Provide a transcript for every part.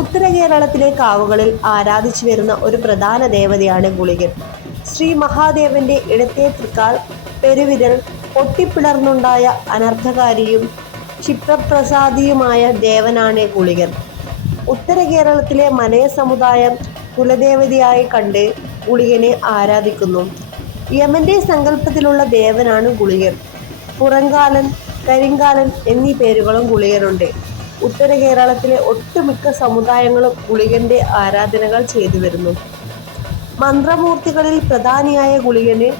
ഉത്തര കേരളത്തിലെ കാവുകളിൽ ആരാധിച്ചു വരുന്ന ഒരു പ്രധാന ദേവതയാണ് ഗുളികൻ. ശ്രീ മഹാദേവന്റെ ഇടത്തെ തൃക്കാൽ പെരുവിരൽ പൊട്ടിപ്പിളർന്നുണ്ടായ അനർത്ഥകാരിയും ക്ഷിപ്രപ്രസാദിയുമായ ദേവനാണ് ഗുളികൻ. ഉത്തര കേരളത്തിലെ മനയ സമുദായം കുലദേവതയായി കണ്ട് ഗുളികനെ ആരാധിക്കുന്നു. യമന്റെ സങ്കല്പത്തിലുള്ള ദേവനാണ് ഗുളികൻ. പുറങ്കാലൻ കരിങ്കാലൻ എന്നീ പേരുകളും ഗുളികനുണ്ട്. ഉത്തര കേരളത്തിലെ ഒട്ടുമിക്ക സമുദായങ്ങളും ഗുളികന്റെ ആരാധനകൾ ചെയ്തു വരുന്നു. മന്ത്രമൂർത്തികളിൽ പ്രധാനിയായ ഗുളികന്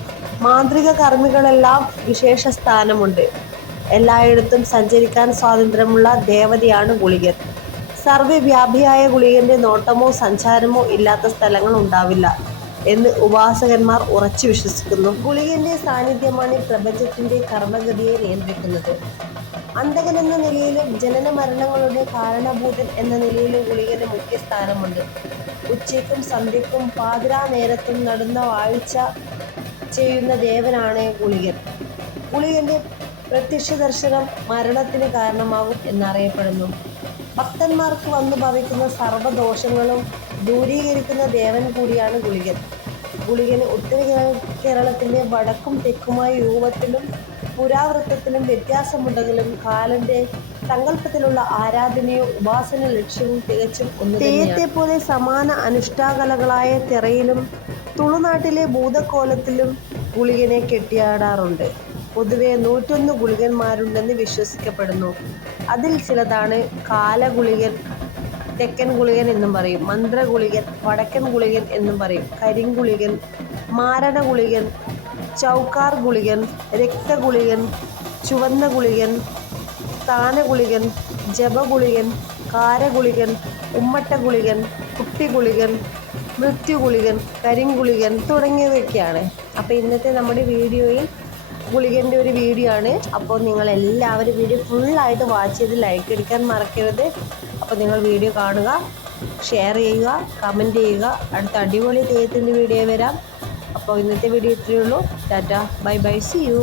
മാന്ത്രിക കർമ്മികളെല്ലാം വിശേഷ സ്ഥാനമുണ്ട്. എല്ലായിടത്തും സഞ്ചരിക്കാൻ സ്വാതന്ത്ര്യമുള്ള ദേവതയാണ് ഗുളികൻ. സർവവ്യാപിയായ ഗുളികന്റെ നോട്ടമോ സഞ്ചാരമോ ഇല്ലാത്ത സ്ഥലങ്ങൾ ഉണ്ടാവില്ല എന്ന് ഉപാസകന്മാർ ഉറച്ചു വിശ്വസിക്കുന്നു. ഗുളികന്റെ സാന്നിധ്യമാണ് പ്രപഞ്ചത്തിന്റെ കർമ്മഗതിയെ നിയന്ത്രിക്കുന്നത്. അന്തകൻ എന്ന നിലയിലും ജനന മരണങ്ങളുടെ കാരണഭൂതൻ എന്ന നിലയിലും ഗുളികന് മുഖ്യ സ്ഥാനമുണ്ട് ഉച്ചയ്ക്കും സന്ധ്യക്കും പാതിരാ നേരത്തും നടന്ന വാഴ്ച ചെയ്യുന്ന ദേവനാണ് ഗുളികൻ. ഗുളികന്റെ പ്രത്യക്ഷ ദർശനം മരണത്തിന് കാരണമാകും എന്നറിയപ്പെടുന്നു. ഭക്തന്മാർക്ക് വന്നു ഭവിക്കുന്ന സർവദോഷങ്ങളും ദൂരീകരിക്കുന്ന ദേവൻ കൂടിയാണ് ഗുളികൻ. ഗുളികന് ഉത്തര കേര- കേരളത്തിന്റെ വടക്കും തെക്കുമായ രൂപത്തിലും പുരാവൃത്തത്തിലും വ്യത്യാസമുണ്ടെങ്കിലും കാലന്റെ സങ്കല്പത്തിലുള്ള ആരാധനയും ഉപാസന ലക്ഷ്യവും തികച്ചും തെയ്യത്തെ പോലെ സമാന അനുഷ്ഠാകലകളായ തിറയിലും തുളുനാട്ടിലെ ഭൂതക്കോലത്തിലും ഗുളികനെ കെട്ടിയാടാറുണ്ട്. പൊതുവെ നൂറ്റൊന്ന് ഗുളികന്മാരുണ്ടെന്ന് വിശ്വസിക്കപ്പെടുന്നു. അതിൽ ചിലതാണ് കാലഗുളികൻ തെക്കൻ ഗുളികൻ എന്നും പറയും മന്ത്രഗുളികൻ വടക്കൻ ഗുളികൻ എന്നും പറയും കരിങ്കുളികൻ മാരണ ഗുളികൻ ചൗക്കാർ ഗുളികൻ രക്തഗുളികൻ ചുവന്ന ഗുളികൻ താനഗുളികൻ ജപഗുളികൻ കാരഗുളികൻ ഉമ്മട്ട ഗുളികൻ കുട്ടിഗുളികൻ മൃത്യുഗുളികൻ കരിങ്കുളികൻ തുടങ്ങിയവയൊക്കെയാണ്. അപ്പോൾ ഇന്നത്തെ നമ്മുടെ വീഡിയോയിൽ ഗുളികന്റെ ഒരു വീഡിയോ ആണ്. അപ്പോൾ നിങ്ങൾ എല്ലാവരും വീഡിയോ ഫുള്ളായിട്ട് വാച്ച് ചെയ്ത് ലൈക്ക് അടിക്കാൻ മറക്കരുത്. അപ്പോൾ നിങ്ങൾ വീഡിയോ കാണുക ഷെയർ ചെയ്യുക കമന്റ് ചെയ്യുക. അടുത്ത അടിപൊളി തെയ്യത്തിന്റെ വീഡിയോ വരാം. അപ്പോൾ ഇന്നത്തെ വീഡിയോ ഇത്രയേ ഉള്ളൂ tata bye bye see you